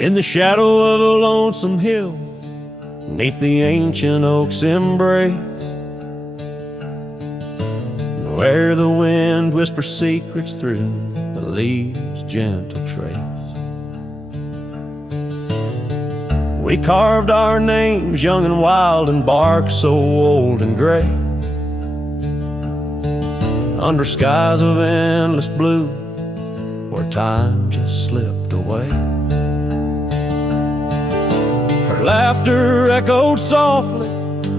In the shadow of a lonesome hill, 'neath the ancient oak's embrace, where the wind whispers secrets through the leaves' gentle trace, we carved our names young and wild in bark so old and gray, under skies of endless blue where time just slipped away. Her laughter echoed softly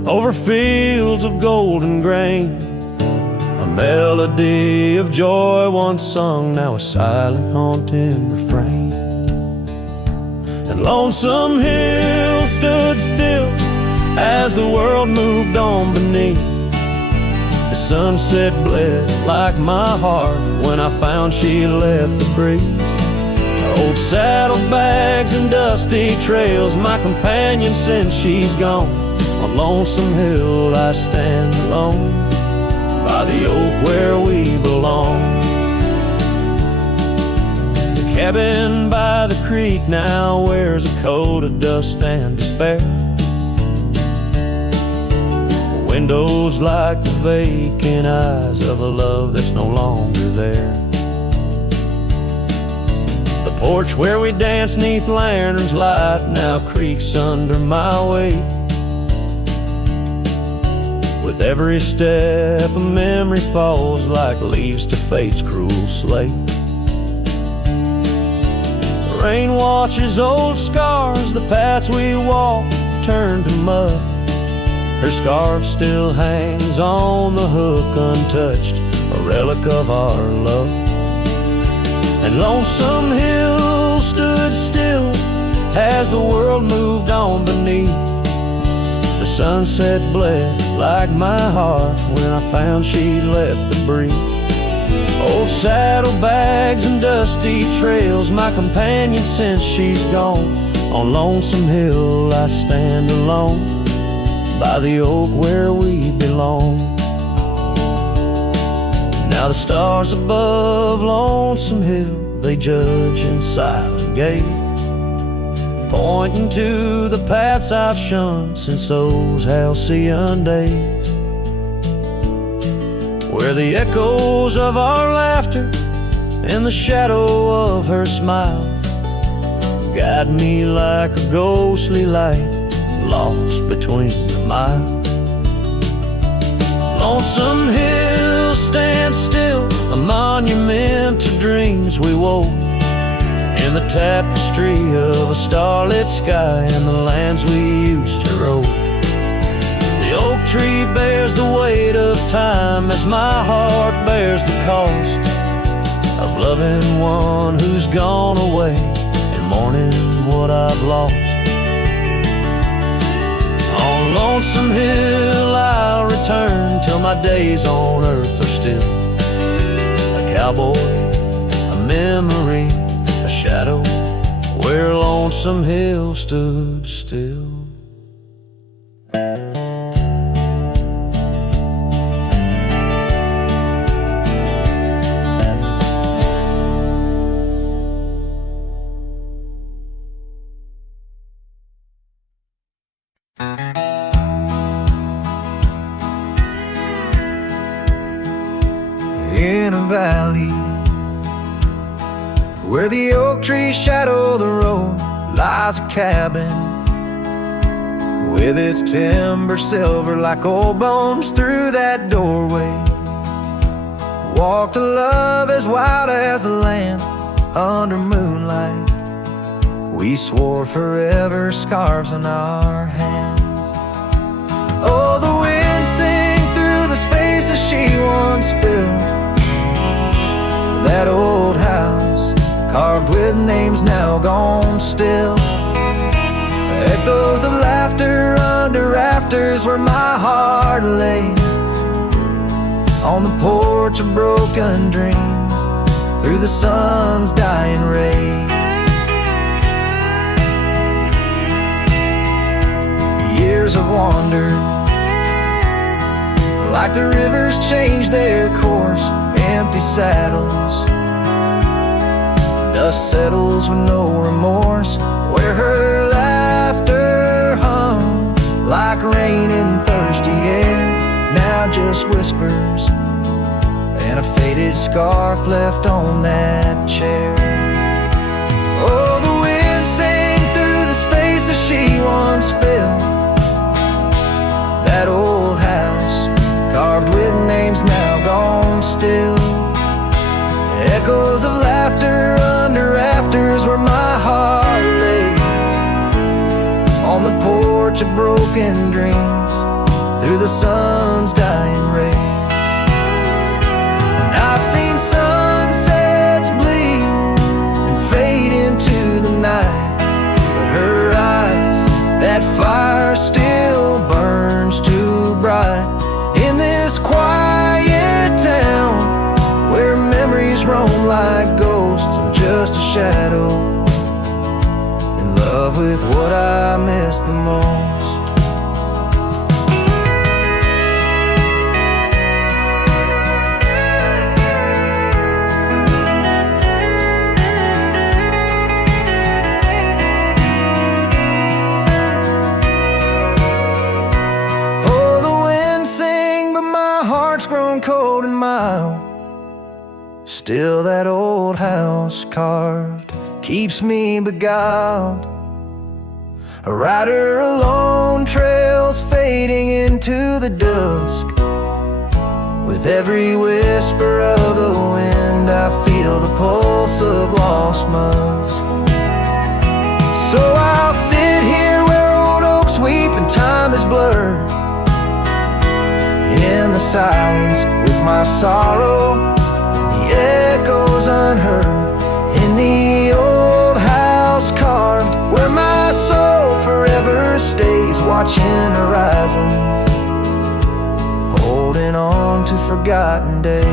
over fields of golden grain, a melody of joy once sung, now a silent haunting refrain. And Lonesome Hill stood still as the world moved on beneath. The sunset bled like my heart when I found she left the breeze. Old saddlebags and dusty trails, my companion since she's gone. On Lonesome Hill I stand alone, by the oak where we belong. The cabin by the creek now wears a coat of dust and despair. Windows like the vacant eyes of a love that's no longer there. The porch where we danced 'neath lanterns light now creaks under my weight. With every step a memory falls like leaves to fate's cruel slate. The rain washes old scars, the paths we walked turned to mud. Her scarf still hangs on the hook untouched, a relic of our love. And Lonesome Hill stood still as the world moved on beneath. The sunset bled like my heart when I found she'd left the breeze. Old saddlebags and dusty trails, my companion since she's gone. On Lonesome Hill I stand alone, by the oak where we belong. Now the stars above Lonesome Hill, they judge in silent gaze, pointing to the paths I've shunned since those halcyon days, where the echoes of our laughter and the shadow of her smile guide me like a ghostly light lost between the miles. Lonesome Hill stands still, a monument to dreams we wove, in the tapestry of a starlit sky and the lands we used to rove. The oak tree bears the weight of time as my heart bears the cost of loving one who's gone away and mourning what I've lost. On Lonesome Hill I'll return till my days on earth are still a cowboy, a memory, a shadow, where Lonesome Hill stood still. In a valley where the oak trees shadow the road lies a cabin with its timber silver like old bones. Through that doorway walked a love as wild as the land under moonlight. We swore forever, scarves in our hands. Oh, the wind sang through the spaces she once filled. That old house, carved with names now gone still. Echoes of laughter under rafters where my heart lays. On the porch of broken dreams, through the sun's dying rays. Years have wandered, like the rivers change their course. Empty saddles, Dust settles with no remorse, where her laughter hung like rain in thirsty air, now just whispers and a faded scarf left on that chair. Oh, the wind sang through the spaces she once filled. That old house, carved with names now gone still. Echoes of laughter under rafters where my heart lays. On the porch of broken dreams, through the sun's dying rays. And I've seen sunsets bleed and fade into the night, but her eyes, that fire still burns too bright. In this quiet town where memories roam like ghosts, I'm just a shadow, in love with what I miss the most. Cold and mild, still that old house carved keeps me beguiled. A rider alone, trails fading into the dusk. With every whisper of the wind, I feel the pulse of lost musk. So I'll sit here where old oaks weep and time is blurred, in the silence with my sorrow, the echoes unheard. In the old house carved, where my soul forever stays, watching horizons, holding on to forgotten days.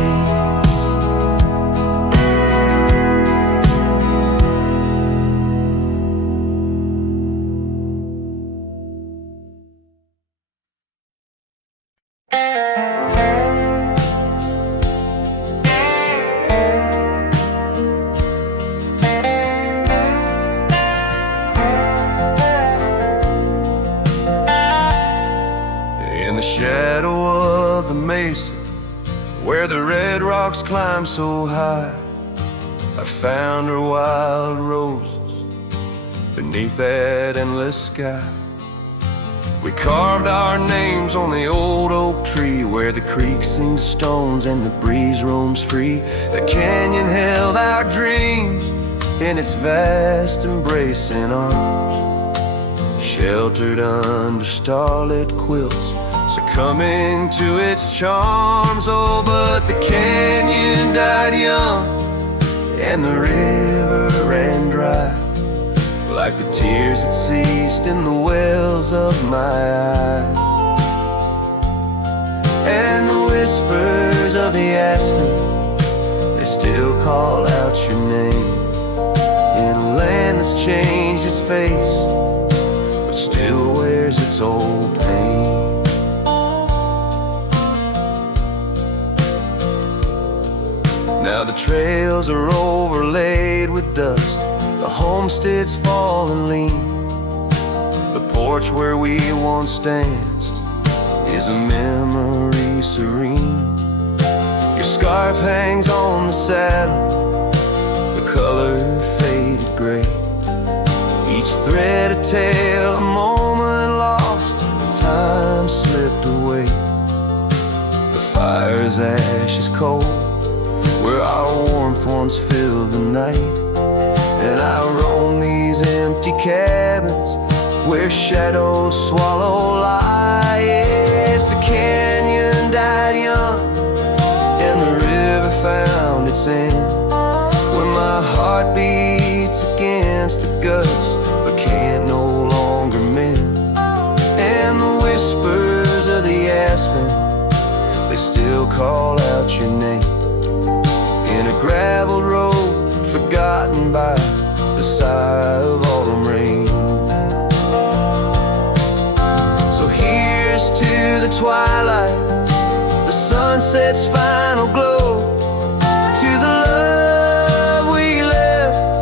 Where the red rocks climb so high, I found her wild roses beneath that endless sky. We carved our names on the old oak tree, where the creek sings stones and the breeze roams free. The canyon held our dreams in its vast embracing arms, sheltered under starlit quilts, succumbing to its charms. Oh, but the canyon died young and the river ran dry, like the tears that ceased in the wells of my eyes. And the whispers of the aspen, they still call out your name, in a land that's changed its face but still wears its old pain. Now the trails are overlaid with dust, the homestead's fallen lean. The porch where we once danced is a memory serene. Your scarf hangs on the saddle, the color faded gray. Each thread a tale, a moment lost, time slipped away. The fire's ashes cold, where our warmth once filled the night. And I roam these empty cabins where shadows swallow light. Yes, the canyon died young and the river found its end, where my heart beats against the gust but can't no longer mend. And the whispers of the aspen, they still call out your name, in a gravel road forgotten by the sigh of autumn rain. So here's to the twilight, the sunset's final glow, to the love we left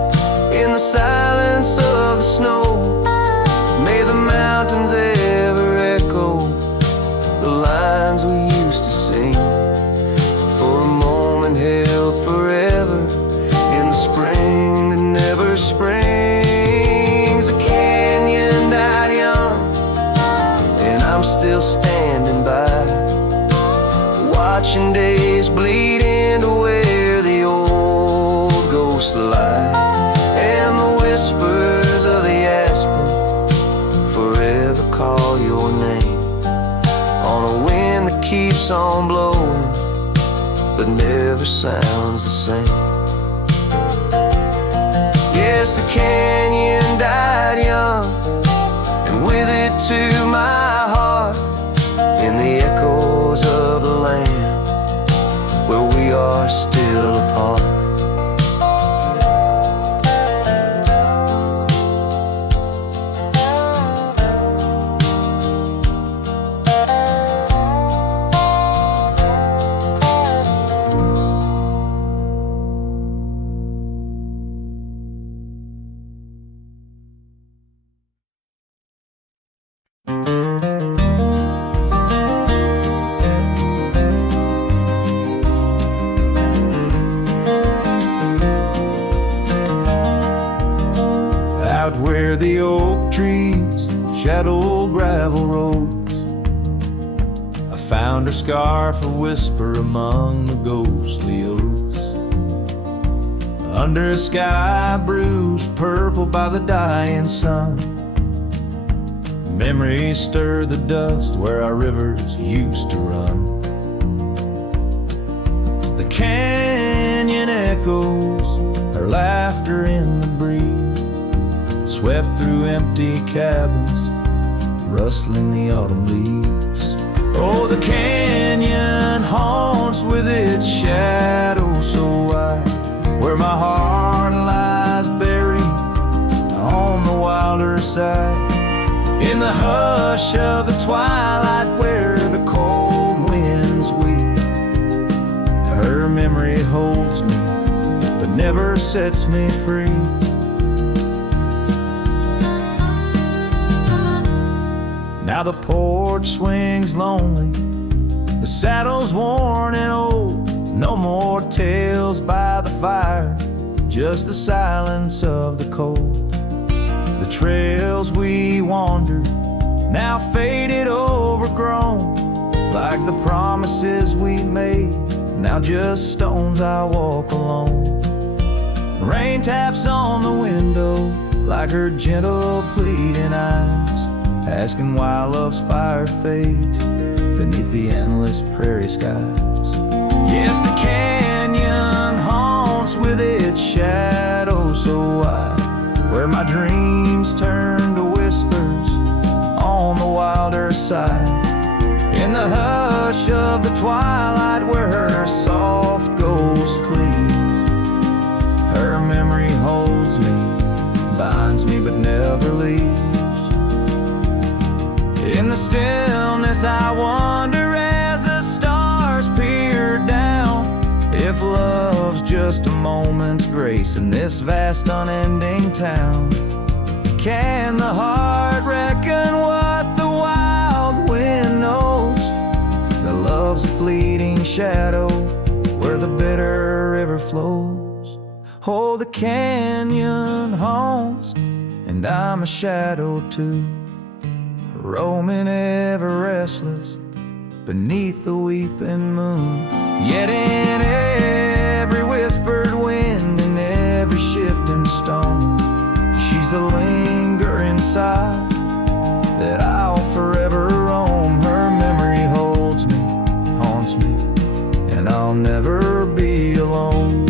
days bleed into where the old ghosts lie, and the whispers of the aspen forever call your name on a wind that keeps on blowing but never sounds the same. Yes, the canyon died young, and with it too my heart, in the echoes of the land where we are still apart. Where the oak trees shadow gravel roads, I found her scarf a whisper among the ghostly oaks. Under a sky bruised purple by the dying sun, memories stir the dust where our rivers used to run. The canyon echoes, her laughter in the breeze, swept through empty cabins, rustling the autumn leaves. Oh, the canyon haunts with its shadow so wide, where my heart lies buried on the wilder side. In the hush of the twilight where the cold winds weep, her memory holds me but never sets me free. Now the porch swings lonely, the saddle's worn and old. No more tales by the fire, just the silence of the cold. The trails we wandered, now faded, overgrown, like the promises we made, now just stones I walk alone. Rain taps on the window like her gentle pleading eyes, asking why love's fire fades beneath the endless prairie skies. Yes, the canyon haunts with its shadow so wide, where my dreams turn to whispers on the wilder side. In the hush of the twilight where her soft ghost cleaves, her memory holds me, binds me but never leaves. In the stillness I wonder as the stars peer down, if love's just a moment's grace in this vast unending town. Can the heart reckon what the wild wind knows? That love's a fleeting shadow where the bitter river flows. Oh, the canyon haunts, and I'm a shadow too, roaming ever restless beneath the weeping moon. Yet in every whispered wind and every shifting stone, she's a lingering sigh that I'll forever roam. Her memory holds me, haunts me, and I'll never be alone.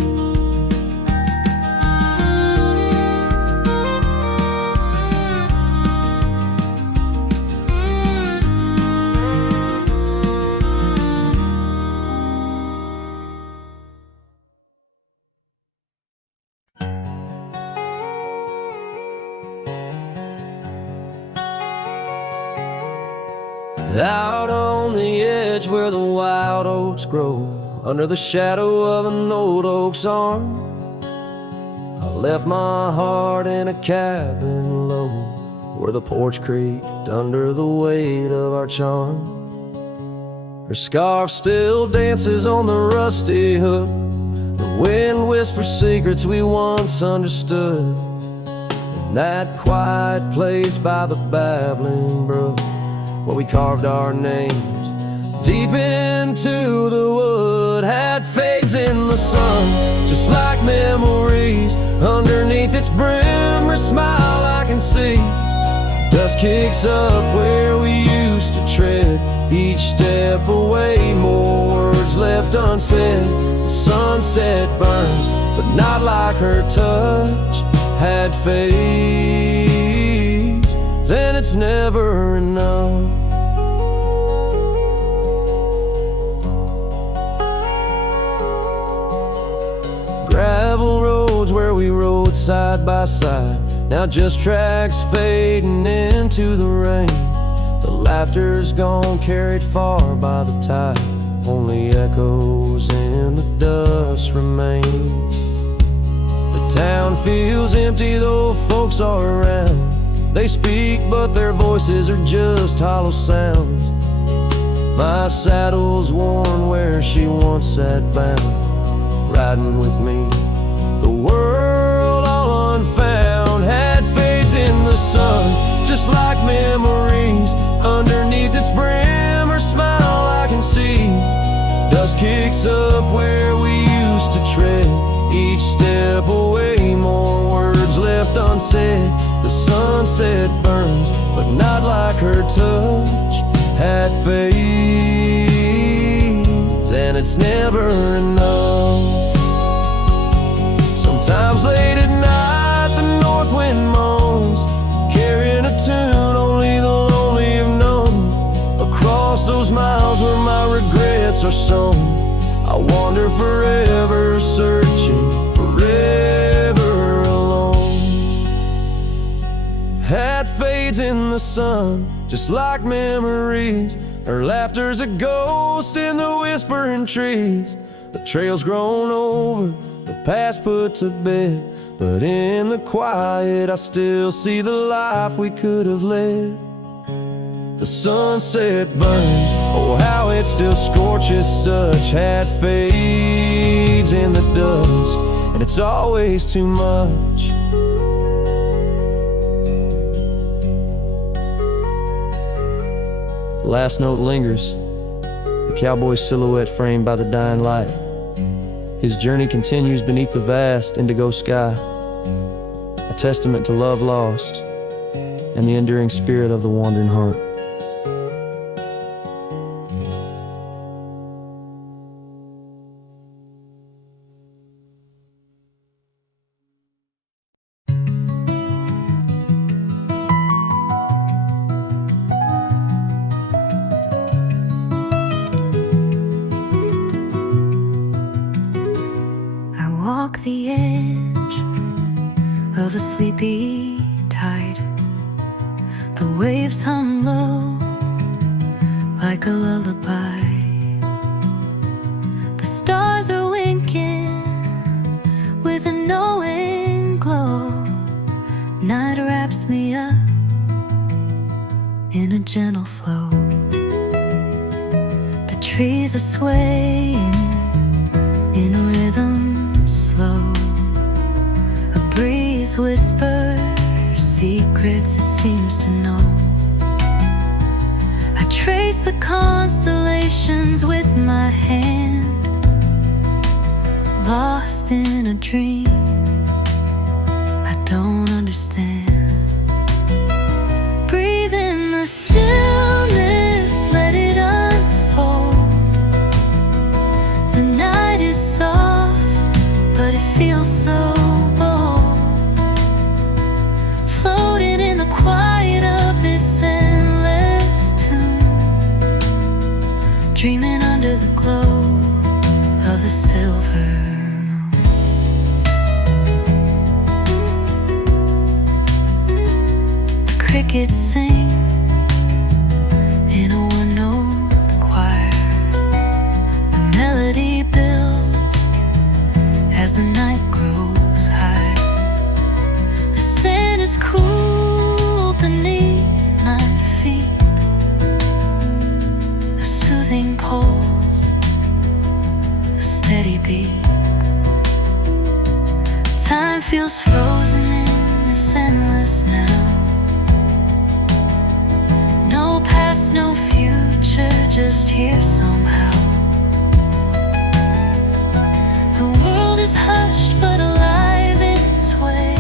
Out on the edge where the wild oats grow, under the shadow of an old oak's arm, I left my heart in a cabin low, where the porch creaked under the weight of our charm. Her scarf still dances on the rusty hook, the wind whispers secrets we once understood. In that quiet place by the babbling brook, where we carved our names deep into the wood. Hat fades in the sun, just like memories. Underneath its brim, her smile I can see. Dust kicks up where we used to tread. Each step away, more words left unsaid. The sunset burns, but not like her touch. Hat fades, and it's never enough. Gravel roads where we rode side by side, now just tracks fading into the rain. The laughter's gone, carried far by the tide. Only echoes in the dust remain. The town feels empty though folks are around. They speak but their voices are just hollow sounds. My saddle's worn where she once sat bound, riding with me, the world all unfound. Hat fades in the sun, just like memories. Underneath its brim, her smile I can see. Dust kicks up where we used to tread. Each step away, more words left unsaid. The sunset burns, but not like her touch. Hat fades, and it's never enough. Sometimes late at night the north wind moans, carrying a tune only the lonely have known. Across those miles where my regrets are sown, I wander forever, searching, forever alone. Hat fades in the sun, just like memories. Her laughter's a ghost in the whispering trees. The trail's grown over, the past put to bed, but in the quiet I still see the life we could have led. The sunset burns, oh how it still scorches such. Hat fades in the dust, and it's always too much. The last note lingers, the cowboy's silhouette framed by the dying light. His journey continues beneath the vast indigo sky, a testament to love lost and the enduring spirit of the wandering heart. Walk the edge of a sleepy tide. The waves hum low like a lullaby. The stars are winking with a knowing glow. Night wraps me up in a gentle flow. The trees are swaying in a rhythm slow. A breeze whispers secrets it seems to know. I trace the constellations with my hand, lost in a dream I don't understand. Breathe in the stillness, let it unfold. The night is soft, but it feels so bold. Floating in the quiet of this endless tune, dreaming under the glow of the silver moon. The crickets sing in a one-note choir. The melody builds as the night grows high. The sand is cool beneath my feet. A soothing pulse, a steady beat. Time feels frozen in this endless now. No past, no future, future just here somehow. The world is hushed but alive in its way.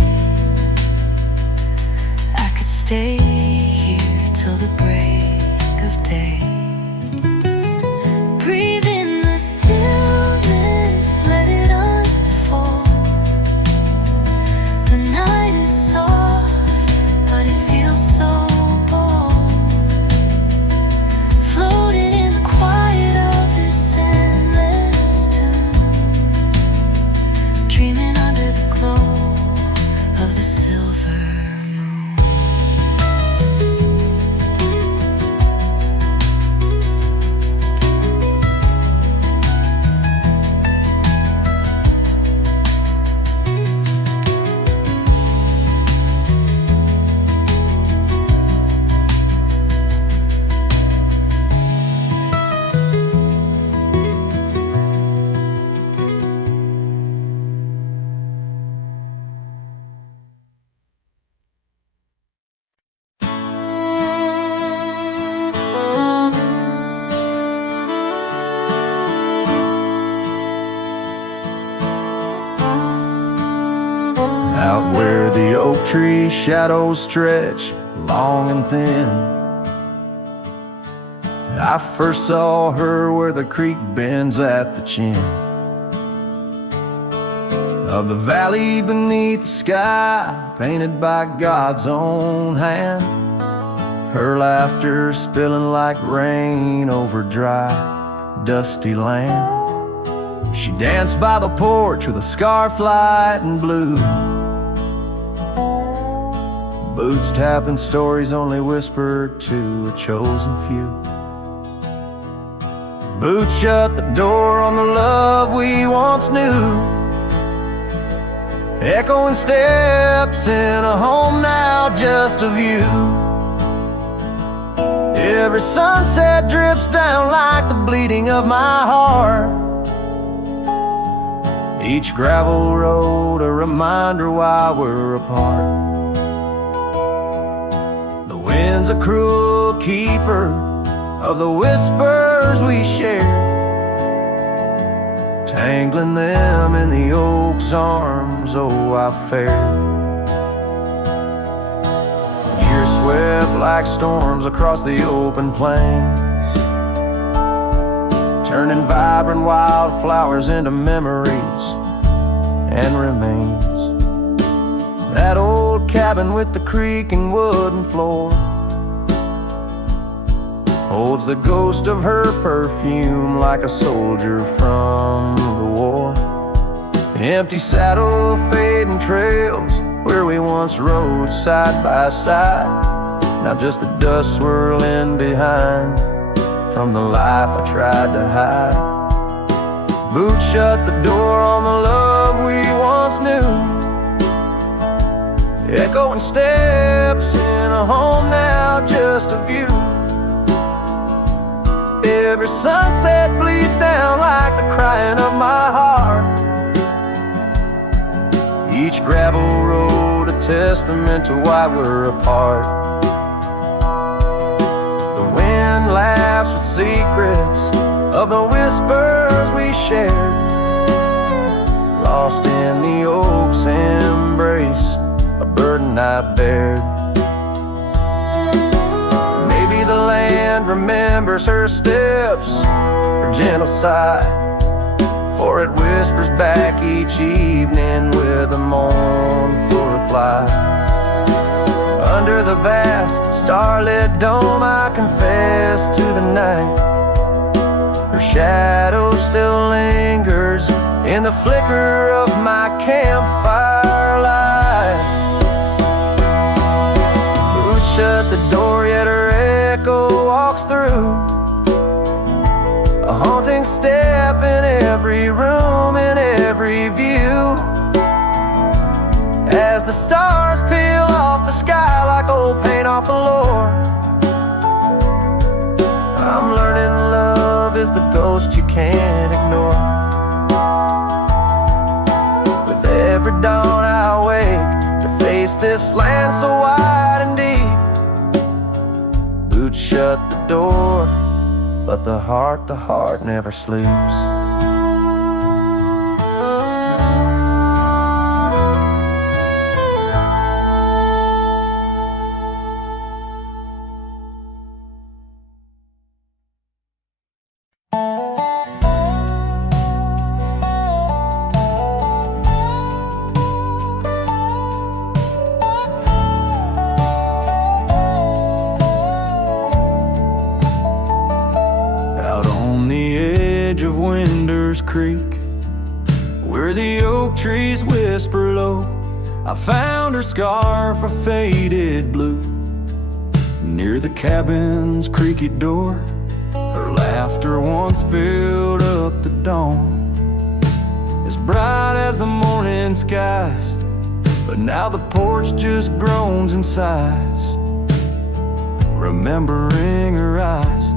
I could stay here till the break of day. Breathe in the stillness, let it unfold. The night is soft, but it feels so bold. Floating in the quiet of this endless tune, dreaming under the glow of the silver moon. Out where the oak tree shadows stretch long and thin, I first saw her where the creek bends at the chin of the valley beneath the sky, painted by God's own hand. Her laughter spilling like rain over dry, dusty land. She danced by the porch with a scarf light and blue, boots tapping stories only whispered to a chosen few. Boots shut the door on the love we once knew. Echoing steps in a home now just of you. Every sunset drips down like the bleeding of my heart. Each gravel road a reminder why we're apart. The wind's a cruel keeper of the whispers we share, tangling them in the oak's arms, oh I fared. Years swept like storms across the open plains, turning vibrant wildflowers into memories and remains. That old cabin with the creaking wooden floor holds the ghost of her perfume like a soldier from the war. Empty saddle, fading trails where we once rode side by side, now just the dust swirling behind from the life I tried to hide. Boots shut the door on the love we once knew. Echoing steps in a home now just a view. Every sunset bleeds down like the crying of my heart. Each gravel road a testament to why we're apart. The wind laughs with secrets of the whispers we shared, lost in the oak's embrace, a burden I bared. Maybe the land remembers her steps, her gentle sigh, for it whispers back each evening with a mournful reply. Under the vast starlit dome I confess to the night, her shadow still lingers in the flicker of my campfire light. Boots shut the door yet her echo walks through, a haunting step in every room, in every view. As the stars peel off the sky like old paint off the floor, I'm learning love is the ghost you can't ignore. With every dawn I wake to face this land so wide and deep. Boots shut the door but the heart never sleeps. Creek, where the oak trees whisper low, I found her scarf a faded blue. Near the cabin's creaky door, her laughter once filled up the dawn, as bright as the morning skies, but now the porch just groans and sighs, remembering her eyes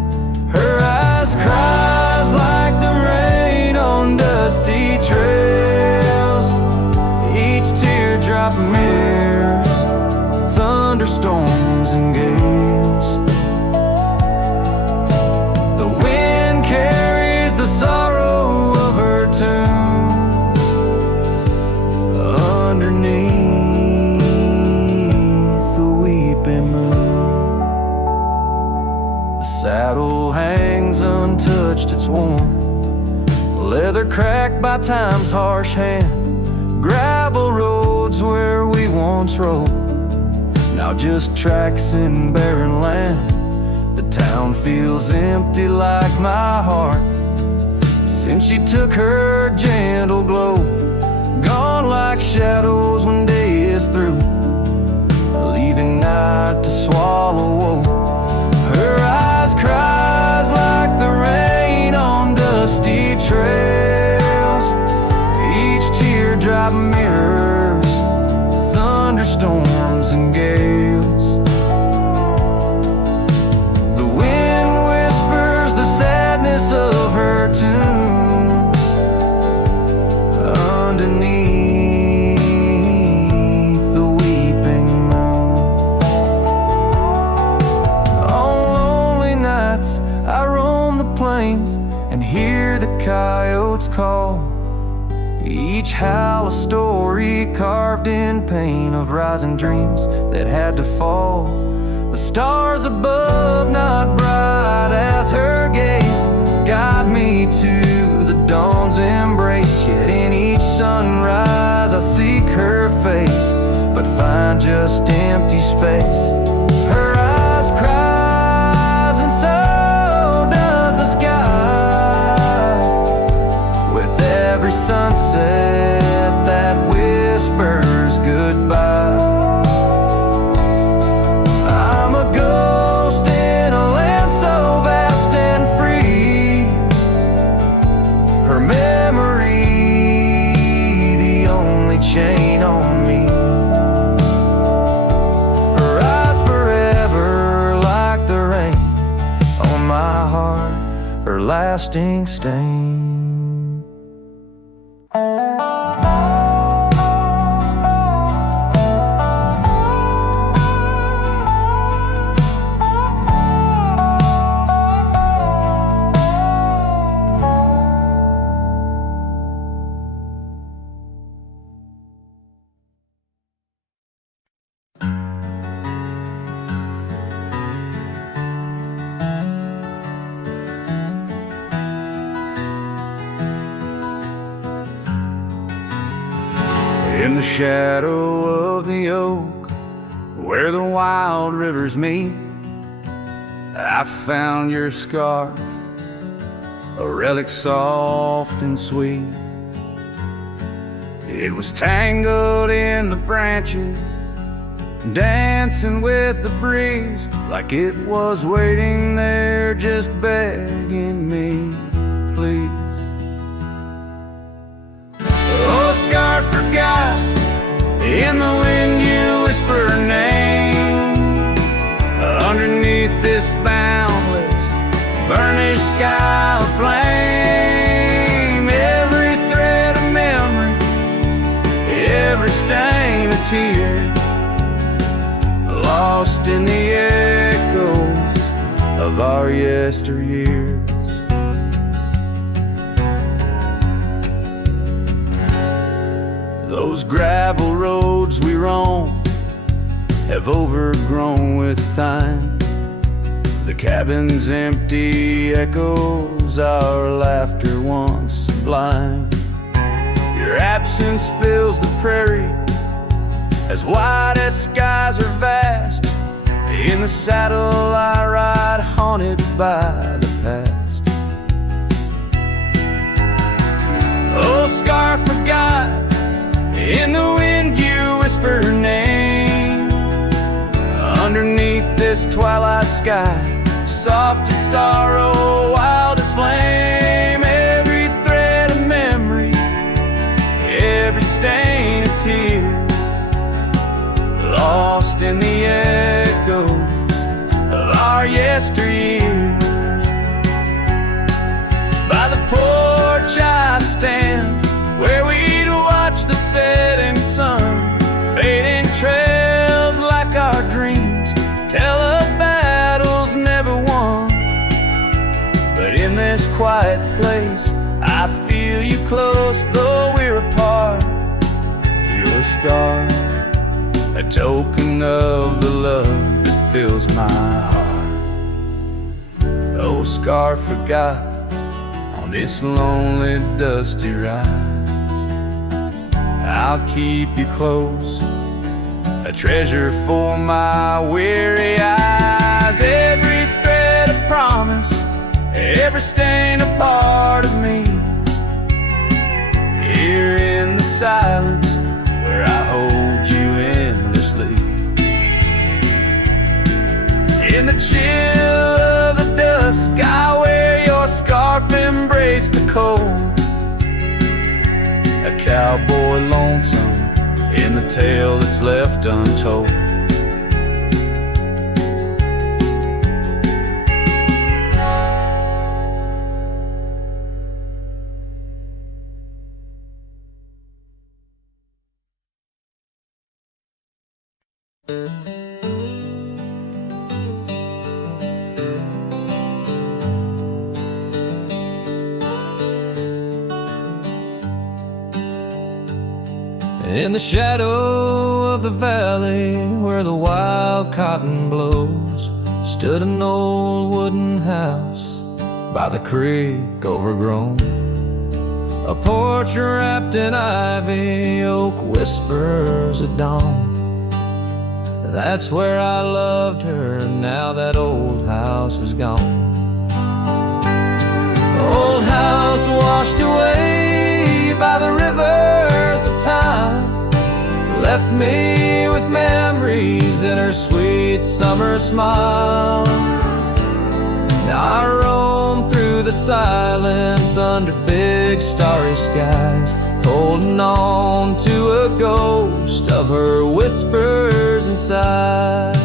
cries like the rain on dusty trails. Each teardrop mirrors thunderstorms and gales. The wind carries the sorrow of her tunes underneath the weeping moon. The saddle hangs untouched, it's warm, leather cracked by time's harsh hand, gravel roads where we once rode, now just tracks in barren land. The town feels empty like my heart, since she took her gentle glow, gone like shadows when day is through, leaving night to swallow woe. Her eyes cries like the rain on dusty trails. Each teardrop mirrors thunderstorms and gales. The wind whispers the sadness of her tunes underneath the weeping moon. On lonely nights I roam the plains and hear the coyotes call, each howl a story carved in pain of rising dreams that had to fall. The stars above, not bright as her gaze, guide me to the dawn's embrace. Yet in each sunrise I seek her face, but find just empty space. Her eyes cries and so does the sky, with every sunset that whispers goodbye. I'm a ghost in a land so vast and free, her memory the only chain on me. Her eyes forever like the rain on my heart, her lasting stain. In the shadow of the oak, where the wild rivers meet, I found your scarf, a relic soft and sweet. It was tangled in the branches, dancing with the breeze, like it was waiting there just begging me, please. Oh, scarf forgot, in the wind you whisper her name, underneath this boundless burnished sky of flame. Every thread of memory, every stain of tear, lost in the echoes of our yesteryears. Those gravel roads we roam have overgrown with time. The cabin's empty echoes our laughter once sublime. Your absence fills the prairie, as wide as skies are vast. In the saddle I ride, haunted by the past. Oh, scar forgot, in the wind you whisper her name. Underneath this twilight sky, soft as sorrow, wild as flame. Every thread of memory, every stain of tear, lost in the echoes of our yesteryears. By the porch I stand, where we'd watch the setting sun. Fading trails like our dreams tell of battles never won. But in this quiet place I feel you close, though we're apart. Your scar, a token of the love that fills my heart. Oh, scar forgot, on this lonely dusty rise, I'll keep you close, a treasure for my weary eyes. Every thread a promise, every stain a part of me. Here in the silence where I hold you endlessly. In the chill of the dusk I wear your scarf, embrace the cold. A cowboy lonesome in the tale that's left untold. In the shadow of the valley where the wild cotton blows, stood an old wooden house by the creek overgrown. A porch wrapped in ivy, oak whispers at dawn. That's where I loved her, now that old house is gone. Old house washed away by the rivers of time, left me with memories in her sweet summer smile. Now I roam through the silence under big starry skies, holding on to a ghost of her whispers and sighs.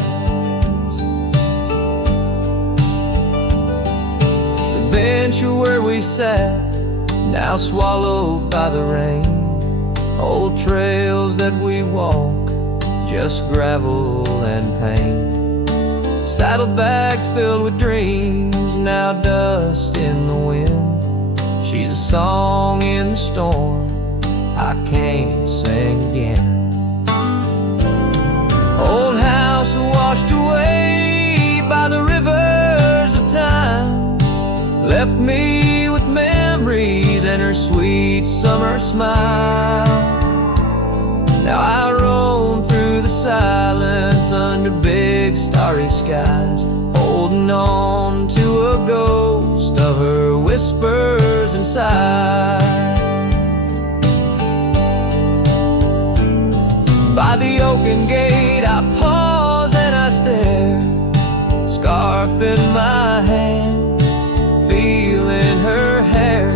The bench where we sat, now swallowed by the rain. Old trails that we walk, just gravel and pain. Saddlebags filled with dreams, now dust in the wind. She's a song in the storm I can't sing again. Old house washed away by the rivers of time, left me with memories and her sweet summer smile. Now I roam through the silence under big starry skies, holding on to a ghost of her whispers and sighs. By the oaken gate I pause and I stare, scarf in my hand, feeling her hair.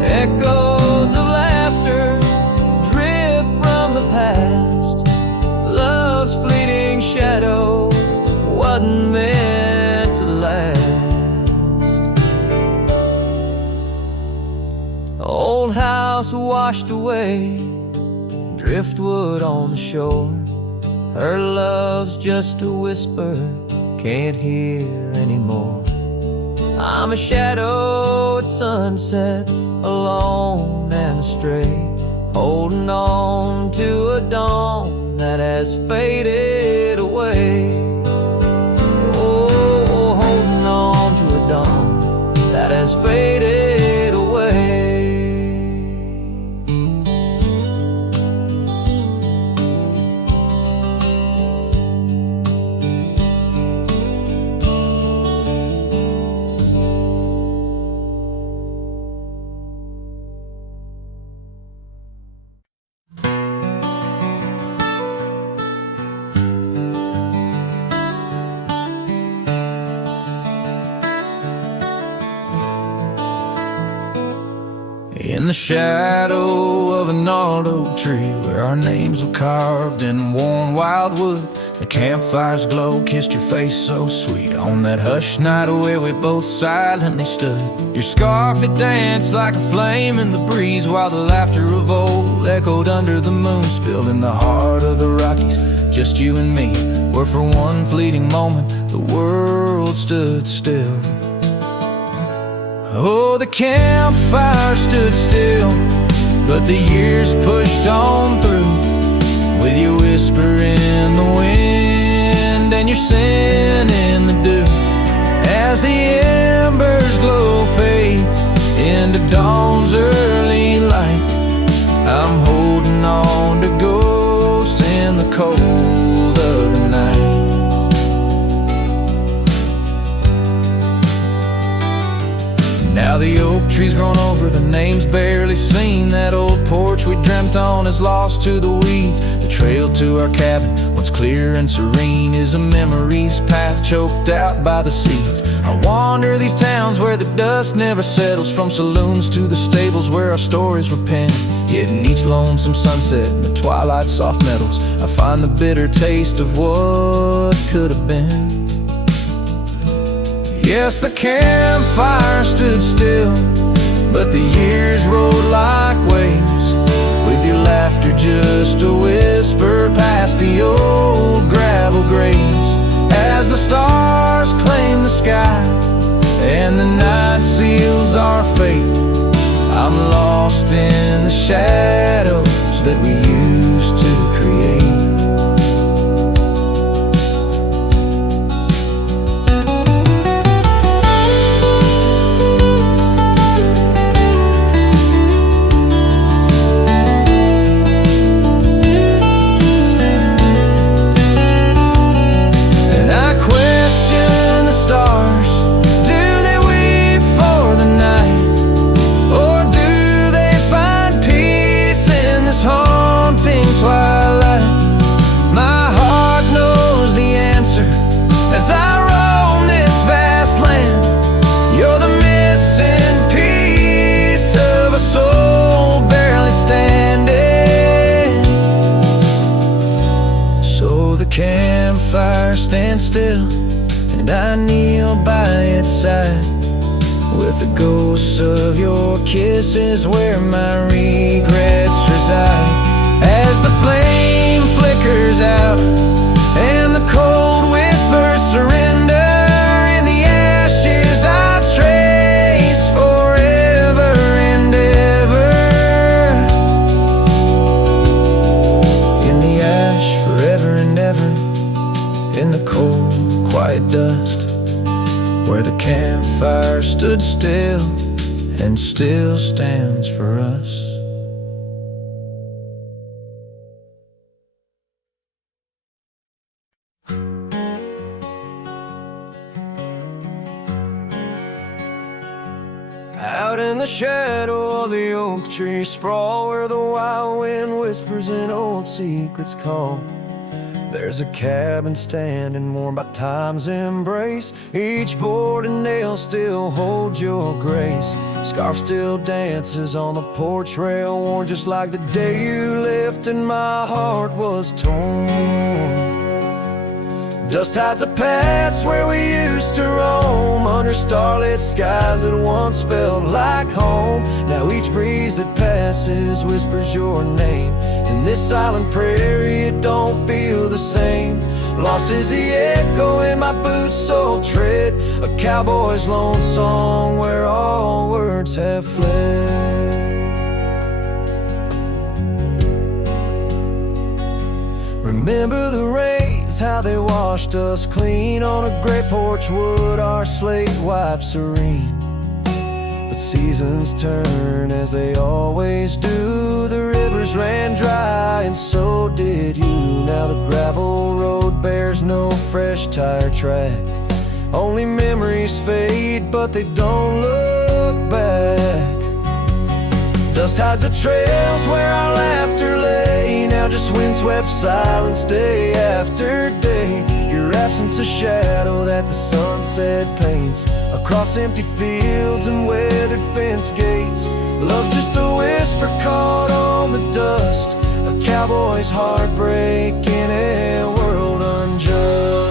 Echoes of laughter drift from the past. Love's fleeting shadow wasn't meant to last. Old house washed away, driftwood on the shore. Her love's just a whisper, can't hear anymore. I'm a shadow at sunset, alone and astray, holding on to a dawn that has faded away. Oh, holding on to a dawn that has faded away. In the shadow of a gnarled oak tree, where our names were carved in worn wildwood, the campfire's glow kissed your face so sweet. On that hushed night where we both silently stood, your scarf it danced like a flame in the breeze, while the laughter of old echoed under the moon. Spilled in the heart of the Rockies, just you and me, where for one fleeting moment the world stood still. Oh, the campfire stood still, but the years pushed on through, with your whisper in the wind and your sin in the dew. As the embers glow fades into dawn's early light, I'm holding on to ghosts in the cold of the night. Now the oak tree's grown over, the name's barely seen. That old porch we dreamt on is lost to the weeds. The trail to our cabin, once clear and serene, is a memory's path choked out by the seeds. I wander these towns where the dust never settles, from saloons to the stables where our stories were penned. Yet in each lonesome sunset, in the twilight's soft metals, I find the bitter taste of what could have been. Yes, the campfire stood still, but the years rolled like waves, with your laughter just a whisper past the old gravel graves. As the stars claim the sky and the night seals our fate, I'm lost in the shadows that we used to create. Campfire stands still, and I kneel by its side, with the ghosts of your kisses where my regrets reside. As the flame flickers out and the cold whispers surrender, in the ashes I trace forever and ever. In the ash forever and ever, in the cold, quiet dust, where the campfire stood still and still stands for us. Out in the shadow of the oak tree sprawl, where the wild wind whispers and old secrets call, there's a cabin standing warm by time's embrace. Each board and nail still holds your grace. Scarf still dances on the porch rail, worn just like the day you left and my heart was torn. Dust hides the past where we used to roam, under starlit skies that once felt like home. Now each breeze that passes whispers your name. In this silent prairie it don't feel the same. Lost is the echo in my boots' sole tread, a cowboy's lone song where all words have fled. Remember the rains, how they washed us clean on a gray porch wood, our slate white serene. But seasons turn as they always do. The rivers ran dry and so did you. Now the gravel road bears no fresh tire track. Only memories fade, but they don't look back. Dust hides the trails where our laughter lay. Now just windswept silence day after day. Your absence a shadow that the sunset paints across empty fields and weathered fence gates. Love's just a whisper caught on the dust, a cowboy's heartbreak in a world unjust.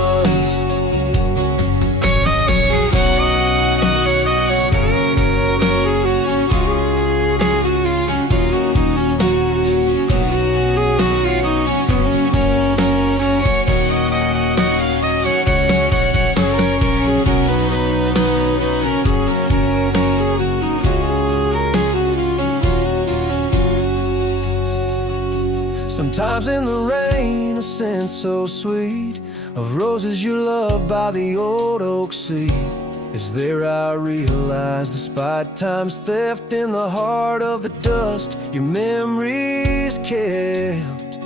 Sometimes in the rain, a scent so sweet of roses you love by the old oak seat is there. I realize, despite time's theft in the heart of the dust, your memories kept.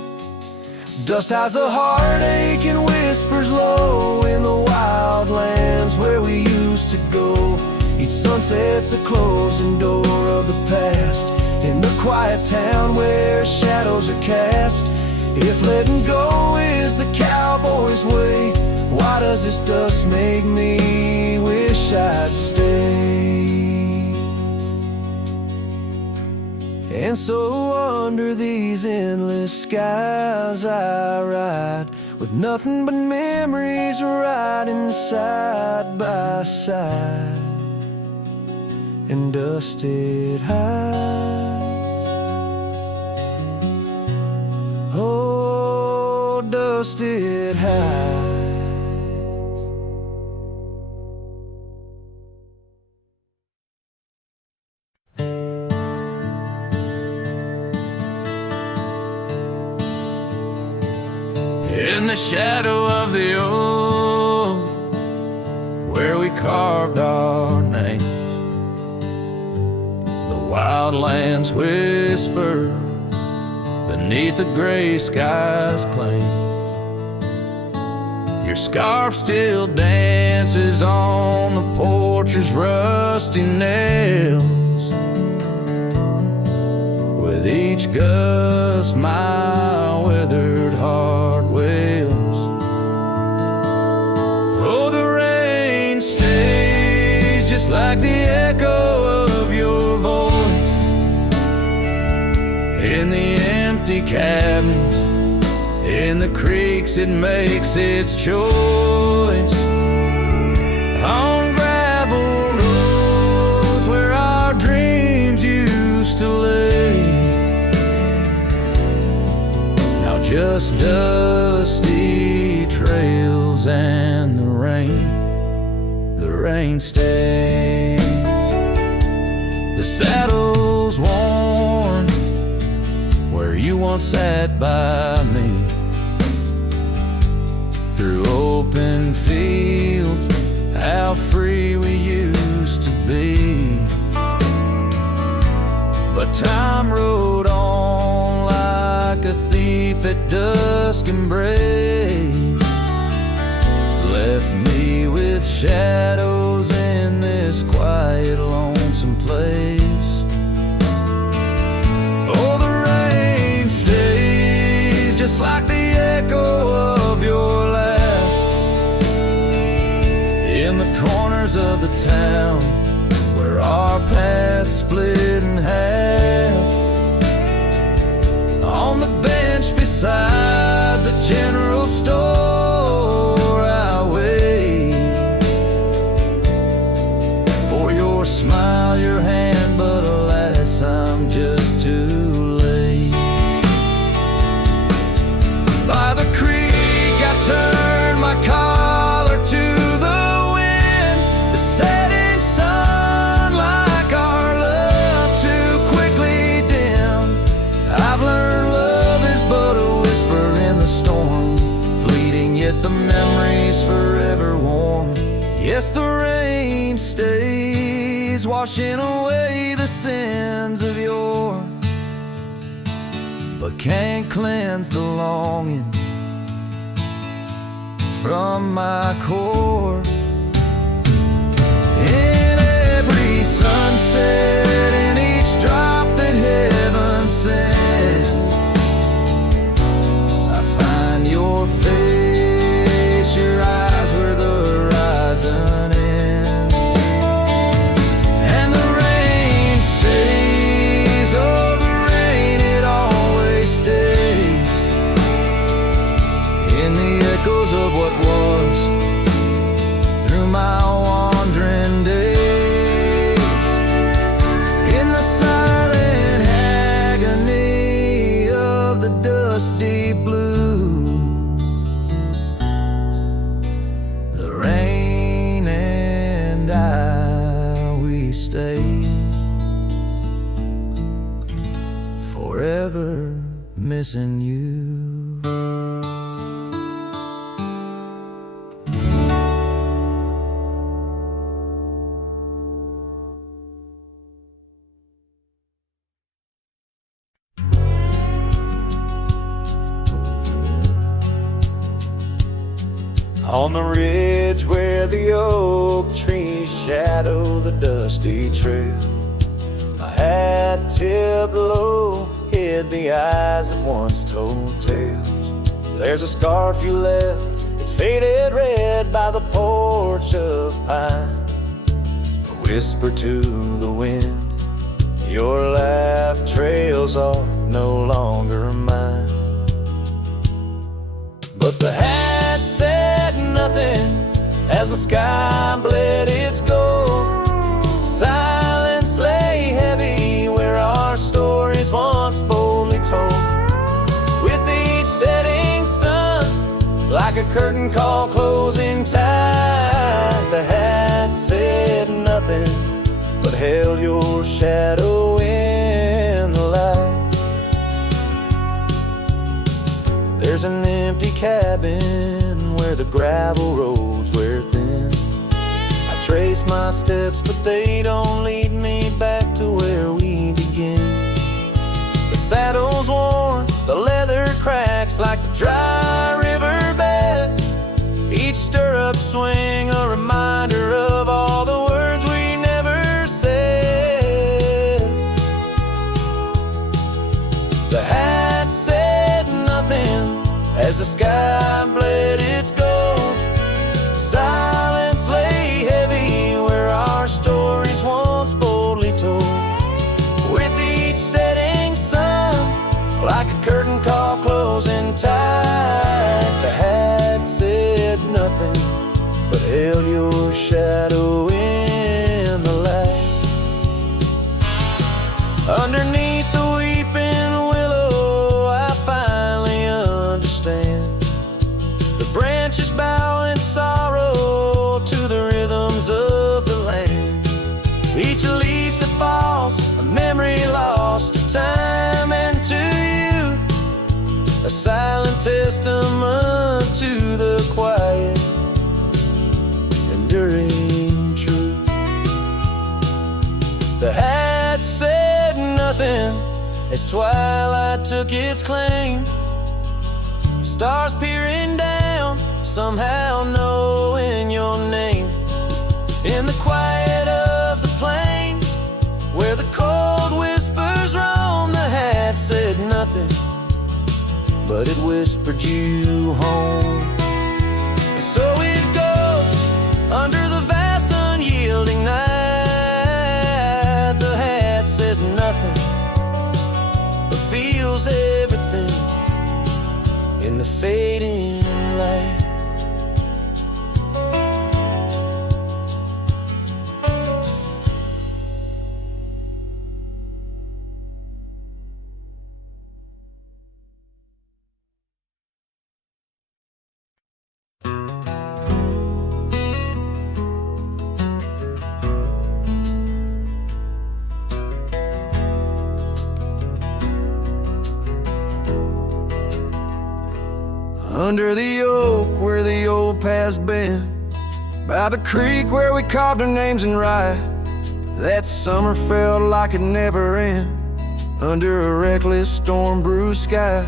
Dust hides the heartache and whispers low in the wild lands where we used to go. Each sunset's a closing door of the past in the quiet town where shadows are cast. If letting go is the cowboy's way, why does this dust make me wish I'd stay? And so under these endless skies I ride, with nothing but memories riding side by side, and dust it hides. Oh, dust it hides. In the shadow of the oak, where we carved our names, the wildlands whisper beneath the gray sky's claims. Your scarf still dances on the porch's rusty nails. With each gust my withered heart wails. Oh, the rain stays just like the echo of your voice in the empty cabins, in the creeks it makes its choice, on gravel roads where our dreams used to lay. Now just dusty trails and the rain stays. The saddle's worn where you once sat by me, through open fields, how free we used to be. But time rode on like a thief at dusk embrace, left me with shadows in this quiet, lonesome place. Oh, the rain stays just like the echo of your laugh in the corners of the town where our paths split in half. On the bench beside the general store I wait for your smile, your hand, but alas, I'm just too late. By the creek I turn memories washing away the sins of yore, but can't cleanse the longing from my core. In every sunset, in each drop that heaven sends, I find your face, your eyes where the horizon ends. And the rain stays, oh the rain, it always stays in the echoes of what was through my wandering days, in the silent agony of the dusty blue. The rain and I, we stay forever missing you. On the ridge where the oak trees shadow the dusty trail, my hat tipped low hid the eyes that once told tales. There's a scarf you left, it's faded red by the porch of pine. A whisper to the wind, your laugh trails off, no longer mine. But the hat said nothing as the sky bled its gold. Silence lay heavy where our stories once boldly told. With each setting sun, like a curtain call closing tight, the hat said nothing but held your shadow in the light. There's an empty cabin where the gravel roads wear thin. I trace my steps, but they don't lead me back to where we begin. The saddle's worn, the leather cracks like the dry riverbed. Each stirrup swing a reminder of all the words we never said. The hat said nothing as the sky bled its gold. Silence lay heavy where our stories once boldly told. With each setting sun, like a curtain call closing tight, the hat said nothing but held your shadow in the light. Underneath the weeping willow, I finally understand. The branches bow in sorrow to the rhythms of the land. Each leaf that falls, a memory lost to time and to youth, a silent testament to the quiet, enduring truth. The hat said nothing as twilight took its claim. Stars peering down, somehow knowing your name. In the quiet of the plains, where the cold whispers roam, the hat said nothing, but it whispered you home. So it goes under the vast unyielding night. The hat says nothing, but feels everything in the fading light. Under the oak where the old path's been, by the creek where we carved our names in rye, That summer felt like it never end under a reckless storm-bruised sky.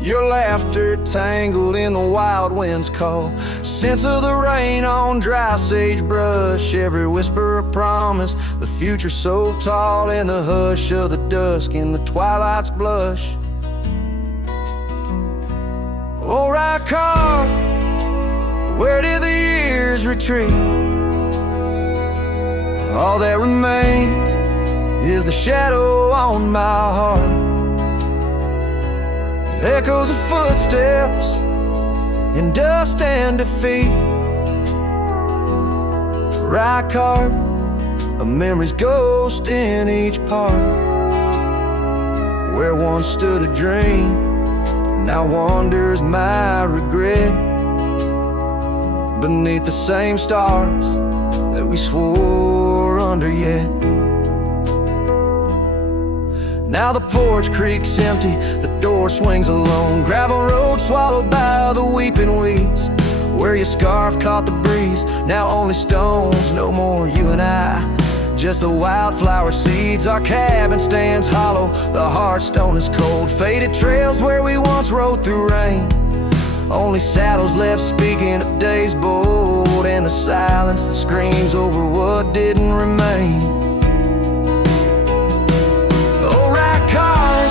Your laughter tangled in the wild wind's call, scents of the rain on dry sagebrush, every whisper of promise, the future so tall in the hush of the dusk, in the twilight's blush. Oh, right car, where did the years retreat? All that remains is the shadow on my heart, echoes of footsteps in dust and defeat. Right card, a memory's ghost in each part. Where once stood a dream, now wanders my regret, beneath the same stars that we swore under yet. Now the porch creaks empty, the door swings alone, gravel road swallowed by the weeping weeds. Where your scarf caught the breeze, now only stones, no more you and I, just the wildflower seeds. Our cabin stands hollow, the hearthstone is cold, faded trails where we once rode through rain, only saddles left speaking of days bold, and the silence that screams over what didn't remain. Oh, right car,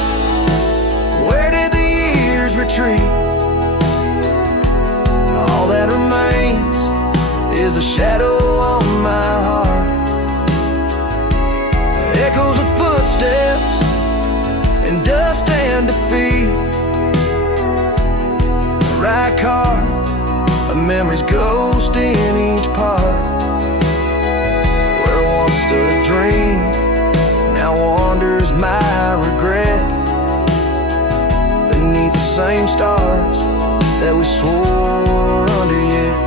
where did the years retreat? All that remains is the shadow on my heart, echoes of footsteps in dust and defeat. Right car, a memory's ghost in each part. Where once stood a dream, now wanders my regret, beneath the same stars that we swore under yet.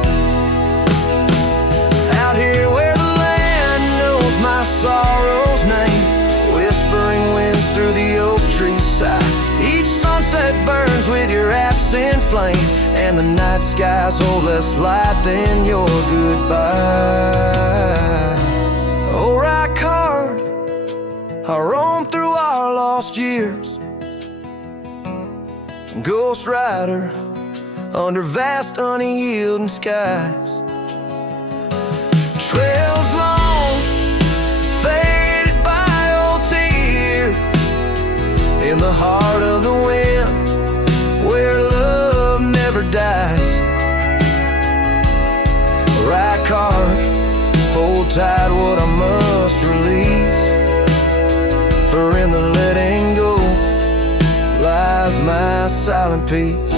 Out here where the land knows my sorrow's name, whispering winds through the oak trees sigh. Each sunset burns with your absent flame, and the night skies hold less light than your goodbye. Oh, right card, I roam through our lost years, ghost rider under vast unyielding skies. Trails long, faded by old tears, in the heart of the wind, where love never dies. Right card, hold tight what I must release, for in the letting go lies my silent peace.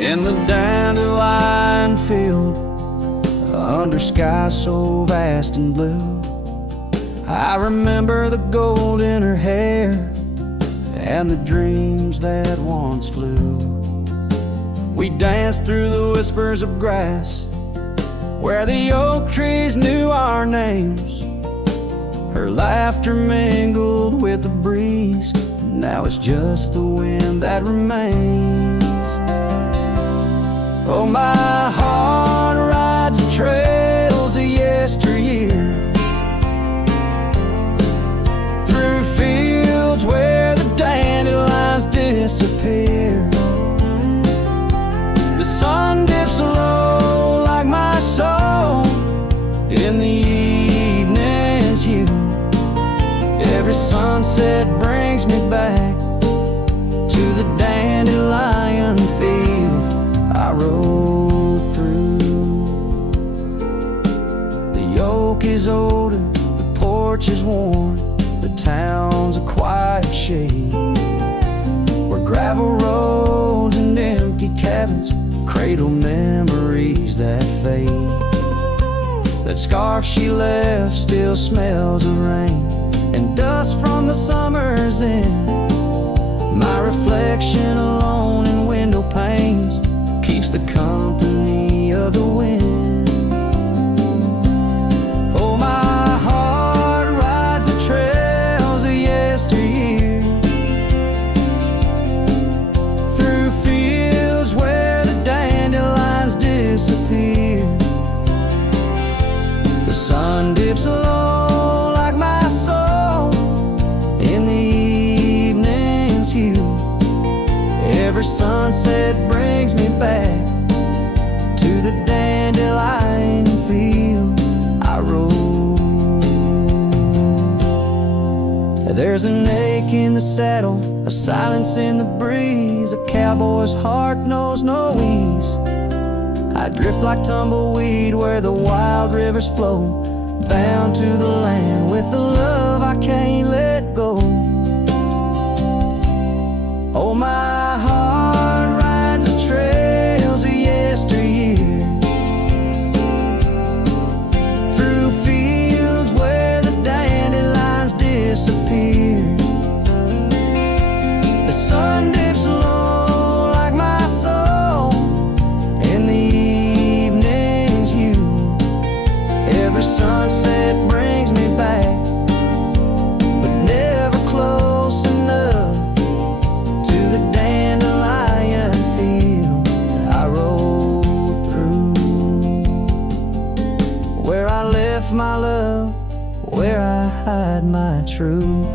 In the dandelion field, under sky so vast and blue, I remember the gold in her hair and the dreams that once flew. We danced through the whispers of grass, where the oak trees knew our names. Her laughter mingled with the breeze, now it's just the wind that remains. Oh, my heart rides the trails of yesteryear, through fields where the dandelions disappear. The sun dips low like my soul in the evening's hue. Every sunset brings me back to the dandelion field I rode through. The oak is older, the porch is worn, the town's a quiet shade, where gravel roads and empty cabins cradle memories that fade. That scarf she left still smells of rain and dust from the summer's end. My reflection alone in window panes likes the company of the wind. Oh, my heart rides the trails of yesteryear, through fields where the dandelions disappear. The sun dips low like my soul in the evening's hue. Every sunset brings me back to the dandelion field I rode. There's an ache in the saddle, a silence in the breeze. A cowboy's heart knows no ease. I drift like tumbleweed where the wild rivers flow, bound to the land with the love I can't let go. Oh, my heart rides the trails of yesteryear, through fields where the dandelions disappear. The sun dips low like my soul in the evening's hue. Every sunset brings me back, but never close enough to the dandelion field I rode through. Where I left my love, where I hide my truth.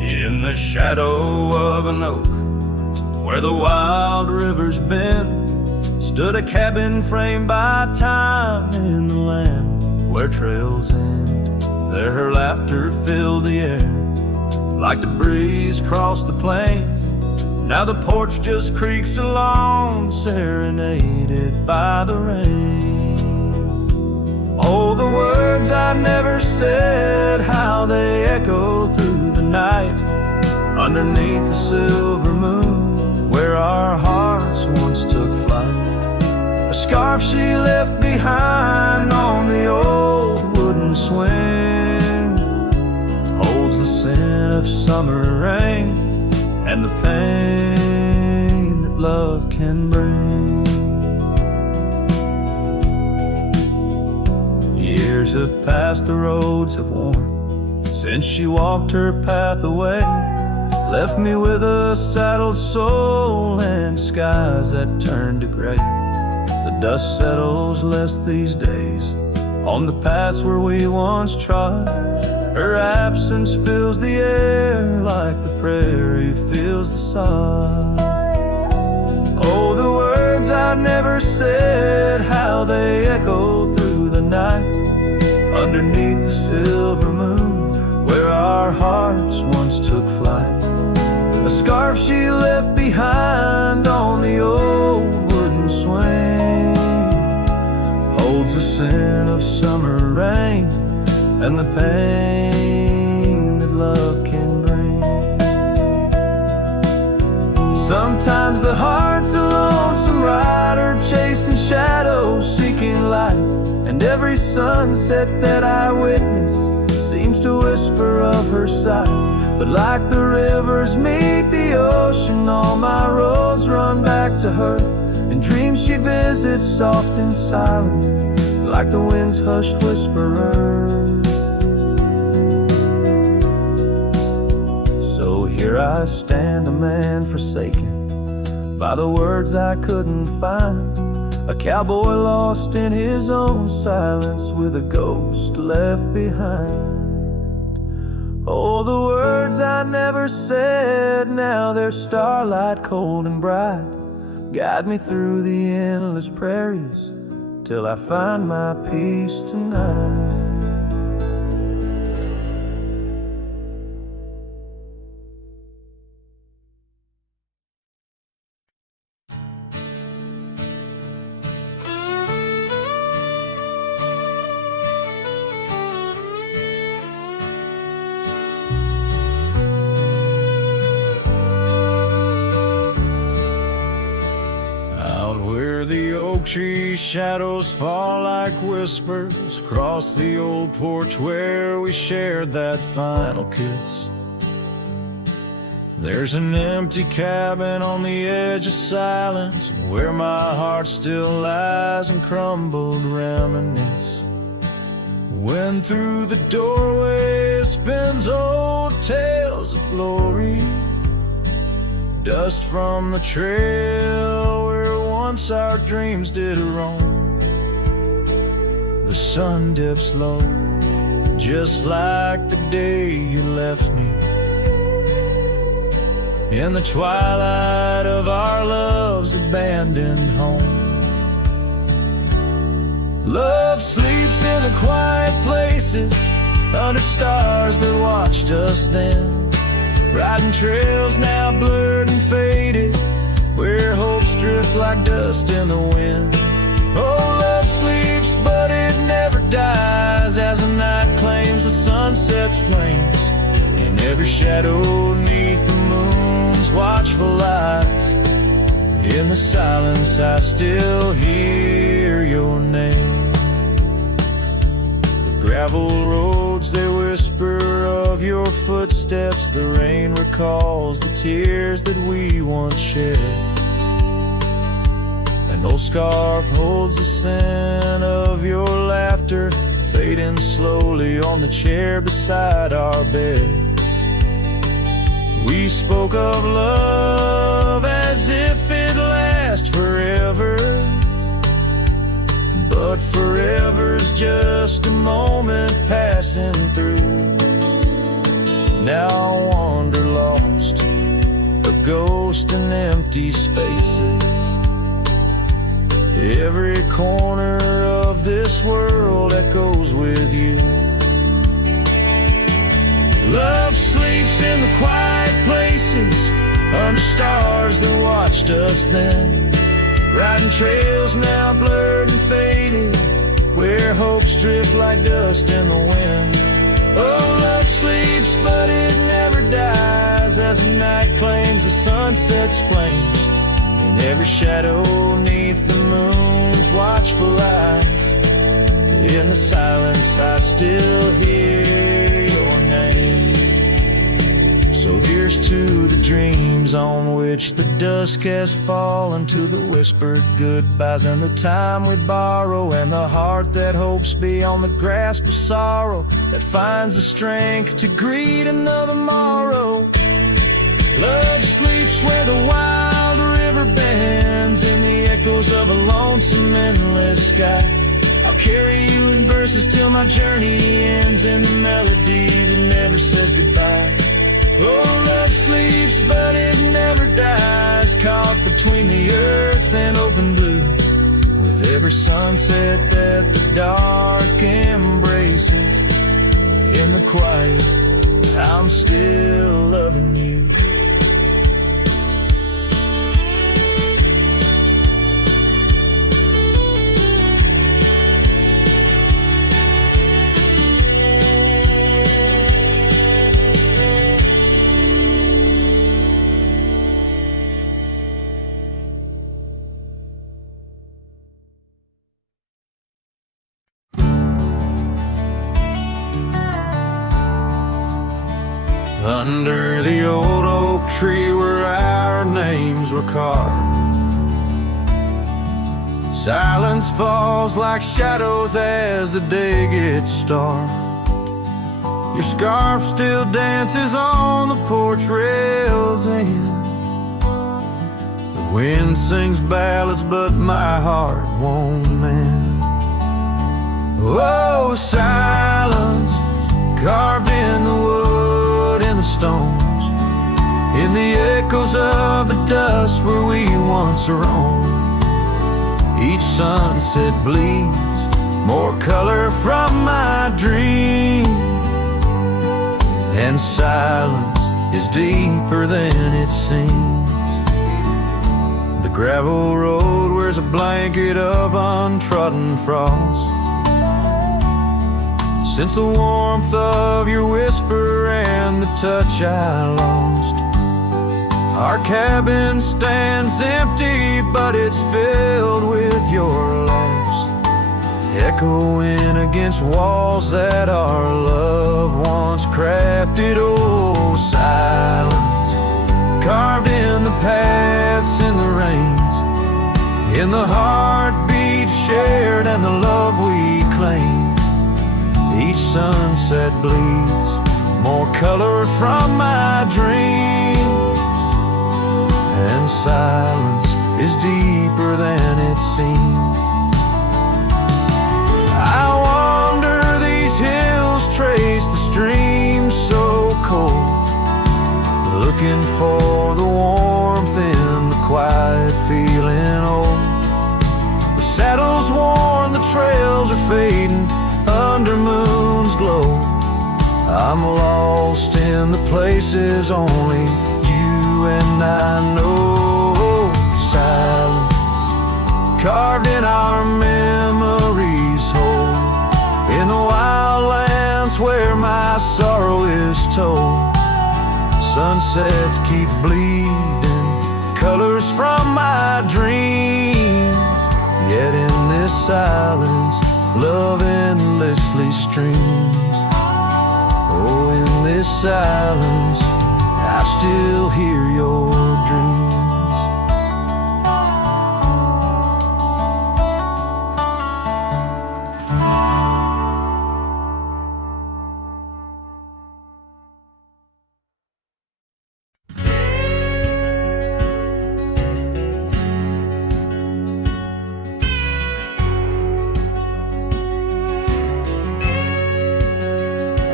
In the shadow of an oak, where the wild rivers bend, stood a cabin framed by time in the land where trails end. There her laughter filled the air, like the breeze crossed the plains. Now the porch just creaks along, serenaded by the rain. Oh, the words I never said, how they echo through the night, underneath the silver moon, where our hearts once took flight. The scarf she left behind on the old wooden swing holds the scent of summer rain and the pain that love can bring. Years have passed, the roads have worn since she walked her path away, left me with a saddled soul and skies that turn to gray. The dust settles less these days on the paths where we once trod. Her absence fills the air like the prairie fills the sod. Oh, the words I never said, how they echo through the night, underneath the silver moon, where our hearts once took flight. A scarf she left behind on the old wooden swing holds the scent of summer rain and the pain that love can bring. Sometimes the heart's a lonesome rider, chasing shadows, seeking light, and every sunset that I witness seems to whisper of her sight. But like the rivers meet the ocean, all my roads run back to her. In dreams she visits soft and silent, like the wind's hushed whisperer. So here I stand, a man forsaken by the words I couldn't find, a cowboy lost in his own silence with a ghost left behind. Oh, the words I never said, now they're starlight cold and bright, guide me through the endless prairies till I find my peace tonight. Where the oak tree shadows fall like whispers across the old porch where we shared that final kiss. There's an empty cabin on the edge of silence where my heart still lies and crumbled reminisce. When through the doorway spins old tales of glory, dust from the trail where once our dreams did roam. The sun dips low, just like the day you left me. In the twilight of our love's abandoned home, love sleeps in the quiet places under stars that watched us then, riding trails now blurred and faded where hopes drift like dust in the wind. Oh, love sleeps but it never dies as the night claims the sunset's flames, and every shadow neath the moon's watchful eyes. In the silence I still hear your name. The gravel roads, they whisper of your footsteps. The rain recalls the tears that we once shared. An old scarf holds the scent of your laughter, fading slowly on the chair beside our bed. We spoke of love as if it lasts forever, but forever's just a moment passing through. Now I wander lost, a ghost in empty spaces. Every corner of this world echoes with you. Love sleeps in the quiet places under stars that watched us then, riding trails now blurred and faded where hopes drift like dust in the wind. Oh, love sleeps but it never dies as the night claims the sunset's flames, and every shadow neath the moon's watchful eyes. In the silence I still hear your name. So here's to the dreams on which the dusk has fallen, to the whispered goodbyes and the time we borrow, and the heart that hopes beyond the grasp of sorrow, that finds the strength to greet another morrow. Love sleeps where the wild river bends in the echoes of a lonesome endless sky. I'll carry you in verses till my journey ends in the melody that never says goodbye. Oh, love sleeps but it never dies, caught between the earth and open blue, with every sunset that the dark embraces. In the quiet I'm still loving you. Under the old oak tree where our names were carved, silence falls like shadows as the day gets dark. Your scarf still dances on the porch rails and the wind sings ballads but my heart won't mend. Oh, silence carved in the wood and the stones, in the echoes of the dust where we once roamed. Each sunset bleeds more color from my dream, and silence is deeper than it seems. The gravel road wears a blanket of untrodden frost. Since the warmth of your whisper and the touch I lost, Our cabin stands empty, but it's filled with your laughs, echoing against walls that our love once crafted. Oh, silence carved in the paths, in the rains, in the heartbeats shared and the love we claim. Each sunset bleeds more color from my dreams, and silence is deeper than it seems. I wander these hills, trace the streams so cold, looking for the warmth in the quiet feeling old. The saddle's worn, the trails are fading under moon's glow. I'm lost in the places only you and I know. Silence carved in our memories hold, in the wildlands where my sorrow is told. Sunsets keep bleeding colors from my dreams, yet in this silence love endlessly streams. Oh, in this silence I still hear your dreams.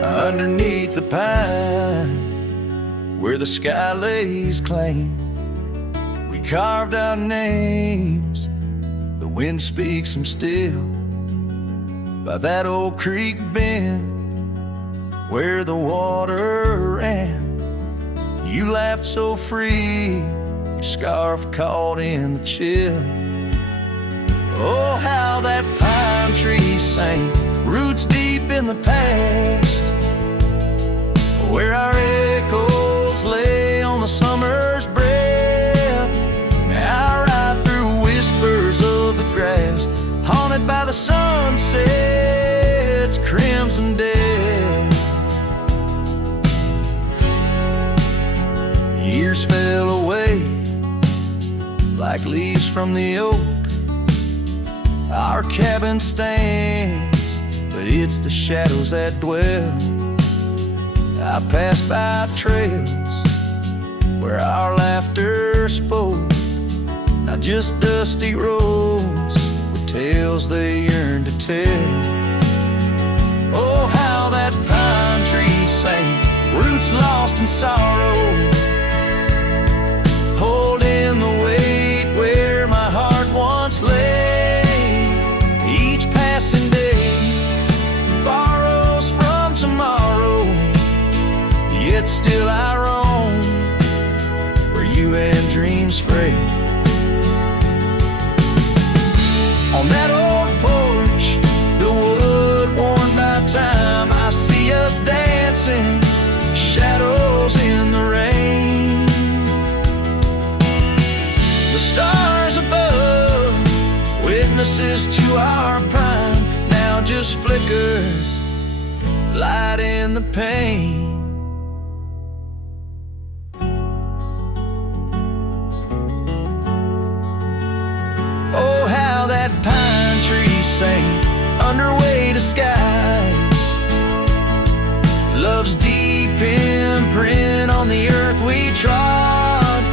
Underneath the pine, where the sky lays claim, we carved our names. The wind speaks them still. By that old creek bend, where the water ran, you laughed so free, your scarf caught in the chill. Oh, how that pine tree sang, roots deep in the past, where our echoes lay on the summer's breath. Now I ride through whispers of the grass, haunted by the sunset's crimson death. Years fell away like leaves from the oak. Our cabin stands, but it's the shadows that dwell. I pass by trails where our laughter spoke, not just dusty roads with tales they yearn to tell. Oh, how that pine tree sang, roots lost in sorrow, holding the weight where my heart once lay. Each passing day borrows from tomorrow, yet still I roam where you and dreams fray. On that old porch, the wood worn by time, I see us dancing, shadows in the rain. The stars above, witnesses to our prime, now just flickers, light in the pain. Oh, how that pine tree sang under weighted skies, love's deep imprint on the earth we trod.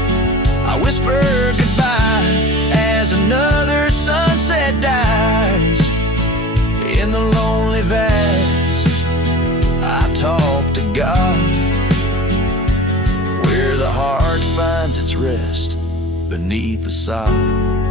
I whisper goodbye as another sunset dies. In the lonely vast, I talk to God, where the heart finds its rest beneath the sod.